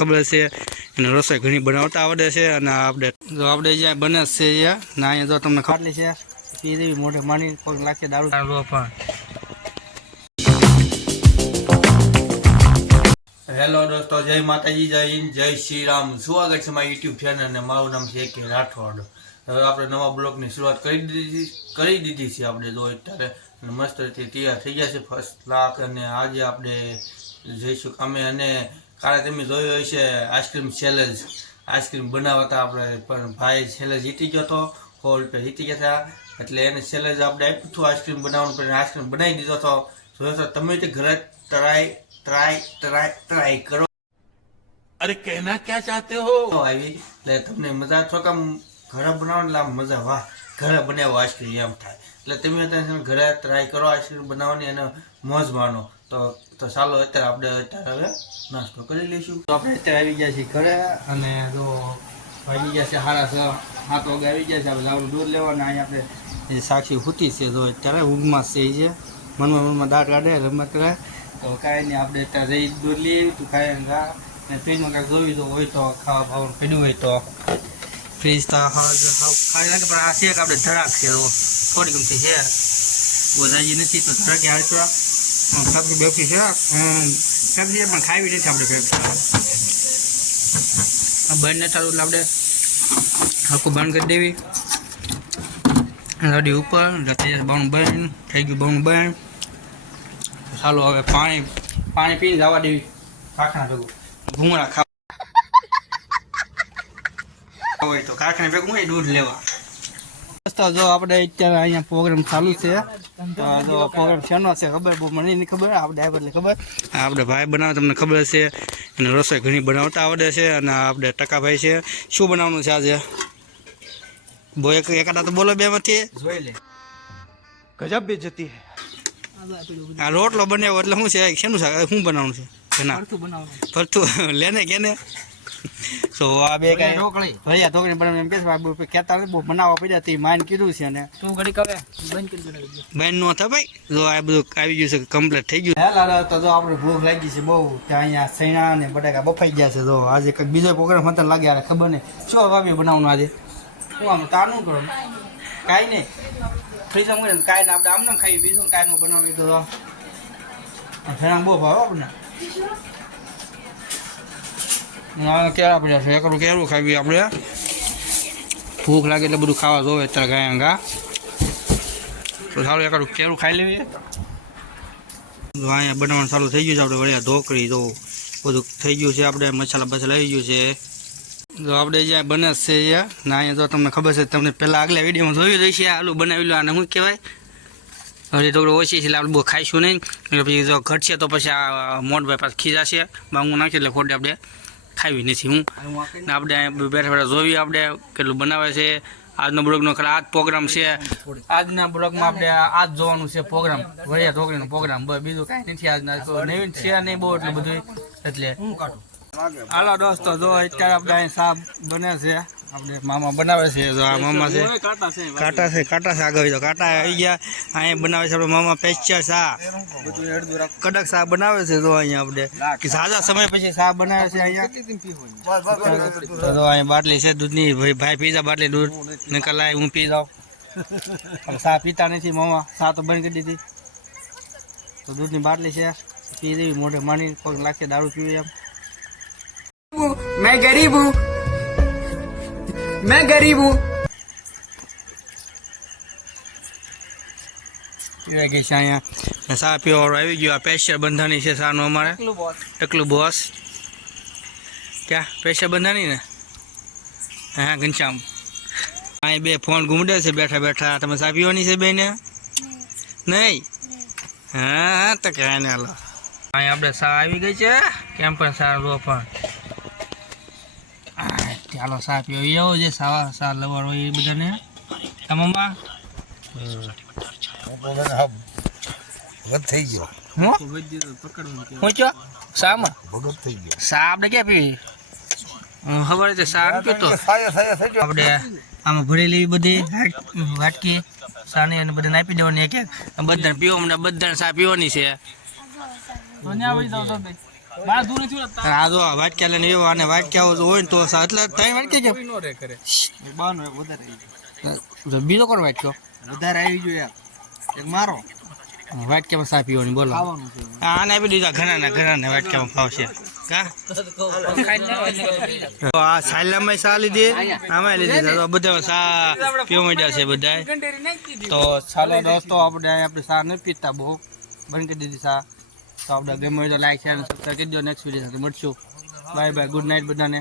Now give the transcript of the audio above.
ખબર છે. અને રસોઈ ઘણી બનાવતા આવડે છે અને આપણે જો આપણે જ્યાં બને છે ને અહીંયા જો તમને ખાટલી છે પી દેવી મોઢે માની પગ નાખીએ દારૂ પણ. હેલો દોસ્તો, જય માતાજી, જય હિન્દ, જય શ્રી રામ સ્વાગત છે મારા યુટ્યુબ ચેનલ અને મારું નામ છે કે રાઠોડ. હવે આપણે નવા બ્લોગની શરૂઆત કરી દીધી કરી દીધી છે આપણે જો અત્યારે. મસ્ત રીતે તૈયાર થઈ ગયા છે ફર્સ્ટ લાખ. અને આજે આપણે જઈશું અમે અને કાલે તમે જોયું હશે આઈસ્ક્રીમ ચેલેન્જ આઈસ્ક્રીમ બનાવતા આપણે પણ ભાઈ છેલ્લે જીતી ગયો હતો હોલ પર જીતી ગયા હતા. એટલે એને છેલ્લે આપણે આપ્યું આઈસ્ક્રીમ બનાવવાનું પણ આઈસ્ક્રીમ બનાવી દીધો હતો જોયો તો તમે તે ઘરે ટ્રાય ટ્રાય ટ્રાય ટ્રાય કરો. અરે કહેના ક્યાં ચાહતે હો? આવી. એટલે તમને મજા છો કે ઘરે બનાવવાની લાભ મજા વાહ ઘરે બનાવો આઈસ્ક્રીમ એમ થાય. એટલે તમે ઘરે ટ્રાય કરો આઈસ્ક્રીમ બનાવવાની અને મોજ માનો તો તો ચાલો અત્યારે આપણે અત્યારે હવે નાસ્તો કરી લઈશું. તો આપણે અત્યારે આવી ગયા છીએ ઘરે અને જો આવી ગયા છે સારા હાથ વાગે આવી ગયા છે. આપણે લાવવાનું દૂધ લેવાના, અહીંયા આપણે સાક્ષી હૂતી છે જો અત્યારે, ઊંઘમાં છે છે મનમાં મનમાં દાંત કાઢે, રમત કરે. તો કાંઈ નહીં, આપણે અત્યારે જઈ દૂધ લઈ આવી તું કાંઈ ગા અને ફ્રીજમાં કાંઈક જોવી તો હોય તો, ખાવા ભાવનું પડ્યું હોય તો. ફ્રીજ તો ખાઈ લાગે પણ આ છે કે આપણે ધડાક છે તો થોડી ગમતી છે. વધારી નથી, તો ધડાકે હાલ તો ફેફસી બેફસી છે. સબ્જી પણ ખાવી નથી આપણે બંધ નથી થતું એટલે આપણે આખું બંધ કરી દેવી. રડી ઉપર બાણું બંધ થઈ ગયું બાણું બંધ ચાલો હવે પાણી પાણી પીને જવા દેવી. કાંકણા ભેગું. ભૂંગળા ખાવા. હોય તો કાંકણા ભેગું દૂધ લેવા. તો જો આપણે અત્યારે અહીંયા પ્રોગ્રામ ચાલુ છે. તો પ્રોગ્રામ શેનો છે ખબર? બહુ મને નહીં ખબર આપણે એટલે ખબર? આપણે ભાઈ બનાવે તમને ખબર છે. અને રસોઈ ઘણી બનાવતા આવડે છે અને આપણે ટકાભાઈ છે. શું બનાવવાનું છે આજે? બો એક એકાદા તો બોલો બે માંથી. જોઈ લે. ગજબ બે જતી આ રોટલો બનાવ્યો એટલે શું છે શેનું શાક? શું બનાવવાનું છે? ઘણા ફરતું લેને કેને? તો આ બે કઈ ઢોકળી. ભૈયા ઢોકળી પણ એમ કે છે કહેતા નથી બહુ બનાવવા પડ્યા તે માન કીધું છે ને તું ઘડી કવે બંધ કરી દે બેન નો થાય ભાઈ. જો આ બધું આવી ગયું છે કમ્પ્લીટ થઈ ગયું હા લાલા તો જો આપણે ભૂખ લાગી છે બહુ ત્યાં અહીંયા સૈણા ને બટાકા બફાઈ ગયા છે. જો આજે કંઈક બીજો પ્રોગ્રામ હતો લાગે યાર ખબર નહીં. શું ભાભી બનાવવાનું આજે? શું આમ તાનું કરો? કાંઈ નહીં. ફ્રીઝમાં મૂકીને કાંઈ ને આપણે આમને ખાઈએ બીજું કાંઈ નું બનાવી તો. ફેણા બહુ ભાવ આપણે ના કેળા પડ્યા છે? આપણે ભૂખ લાગે એટલે બધું ખાવા જોવે અત્યારે ગાય ગા તો સારું એકડું કેળું ખાઈ લેવી. અહીંયા બનાવવાનું સારું થઈ ગયું છે, આપણે વળ્યા ઢોકળી તો બધું થઈ ગયું છે આપણે, મસાલા બસાલા આવી ગયું છે. જો આપણે જ્યાં બને છે ના અહીંયા જો તમને ખબર છે, તમને પહેલાં આગલા વિડીયોમાં જોયું જ આલુ બનાવેલું, આને શું કહેવાય? હજી થોડું ઓછી છે, એટલે આપણે બહુ ખાઈશું નહીં. પછી જો ઘટશે તો પછી આ મોટભાઈ પાસે ખીજાશે બાંગું નાખી, એટલે ખોટે આપણે ખાવી નથી હું. ને આપણે બેઠા બેઠા જોઈએ આપણે કેટલું બનાવે છે. આજનો બ્લોગનો ખરા આ પ્રોગ્રામ છે. આજના બ્લોગમાં આપણે આજ જોવાનું છે પ્રોગ્રામ. વડિયા ઢોકળીનો પ્રોગ્રામ. બીજું કાંઈ નથી આજના. નવીન છે નહીં બહુ એટલું બધું એટલે હાલો દોસ્તો જો અત્યારે આપણે શાક બને છે. આપણે મામા બનાવે છે જો આ મામા છે કાંટા છે કાંટા છે આગળ તો કાંટા આવી ગયા અહીંયા બનાવે છે આપણે મામા પેસ્ચર શા કડક શા બનાવે છે જો અહીંયા આપણે કે સાજા સમય પછી શા બનાવે છે અહીંયા તો અહીંયા બાટલી છે દૂધની ભાઈ ભાઈ પીઝા બાટલી દૂધ નકર લાય હું પી જાઉં પણ શા પીતા નથી મામા શા તો બંધ કરી દીધી તો દૂધની બાટલી છે પી દેવી મોઢે માની પગ નાખીએ દારૂ પીવી એમ मैं गरीब हूँ मैं गरीब हूँ પીવા ગઈ છે અહીંયા સા પીવાવાળો આવી ગયો આ પેશર બંધાણી છે સાનું અમારે એકલું બોસ ક્યાં પેશર બંધાણી ને હા ઘનશ્યામ અહીં બે ફોન ઘૂમડે છે બેઠા બેઠા તમે સા પીવાની છે બેને નહીં હા હા તો કાંઈ ને હાલો અહીં આપણે સા આવી ગઈ છે કેમ પણ સા રો પણ આ, ચાલો સા પીવો એવો જે સાવા સા લવર હોય એ બધાને. તમામાં ભગત થઈ ગયો. હું? હું ચો? શામાં ભગત થઈ ગયો. સા આપણે ક્યાં પીવી હું ખબર છે સા નથી પીતો. આપણે આમાં ભરેલી બધી વાટકી સાને અને બધી નાપી દેવાની એક એક બધાને પીવા બધા બધાને સા પીવાની છે. બાર આવી નથી તો અને આ જો આ વાટક્યા લઈને એવો અને વાટક્યા હોય ને તો એટલે ત્રણ વાટકે કે નો રે કરે. બાનો એક વધારે બીજો કોણ વાટક્યો વધારે આવી ગયો યાર. એક મારો. વાટક્યામાં સા પીવાની બોલો. આને આપી દીધા ઘણા ને ઘણા ને વાટક્યામાં ખાવશે આ સાયલામાં સા લીધી? આમાં લીધી તો બધા સા પીવા માંડ્યા છે બધા તો ચાલો દોસ્તો આપણે આપણે સા નથી પીતા બહુ. બંધ કરી દીધી સા. તો આપણે ગમે તો લાઈક શેર સબસ્ક્રાઈબ કરી દો નેક્સ્ટ વીડિયો મળશું. બાય બાય ગુડ નાઇટ બધાને.